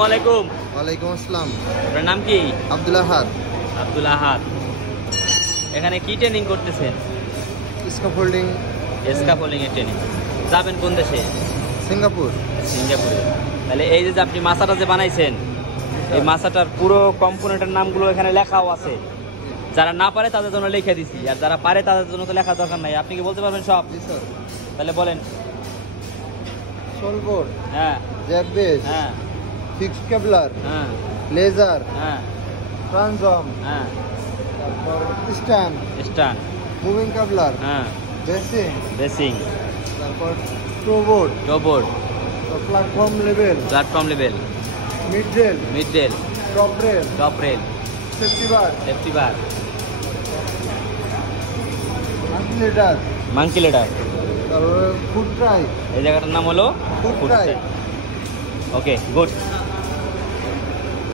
ওয়ালাইকুম। ওয়ালাইকুম আসসালাম। আপনার নাম কি? আব্দুল আহাদ। আব্দুল আহাদ। এখানে কি ট্রেনিং করতেছেন? স্ক্যাফোল্ডিং। স্ক্যাফোল্ডিং এর ট্রেনিং। যাবেন কোন দেশে? সিঙ্গাপুর। সিঙ্গাপুরে। তাহলে এই যে আপনি মাছাটা যে বানাইছেন, এই মাছাটার পুরো কম্পোনেন্টের নামগুলো এখানে লেখাও আছে। যারা না পারে তাদের জন্য লিখে দিছি, আর যারা পারে তাদের জন্য তো লেখা দরকার নাই। আপনি কি বলতে পারবেন সব? জি স্যার। তাহলে বলেন। সোলবোর্ড, হ্যাঁ জ্যাক বেস, হ্যাঁ ফিক্সড কেবলার, হ্যাঁ লেজার, হ্যাঁ ট্রান্সফর্ম, হ্যাঁ তারপর স্ট্যান্ড, স্ট্যান্ড, মুভিং কেবলার, হ্যাঁ বেসিং, বেসিং, তারপর toeboard, toeboard, platform level, platform level, mid rail, mid rail, top rail, top rail, safety bar, safety bar, আনকিলেটার, মাঙ্কি লেডার। তারপরে ফুড ট্রাই। এই জায়গাটার নাম হলো food food try. Try. Okay, good.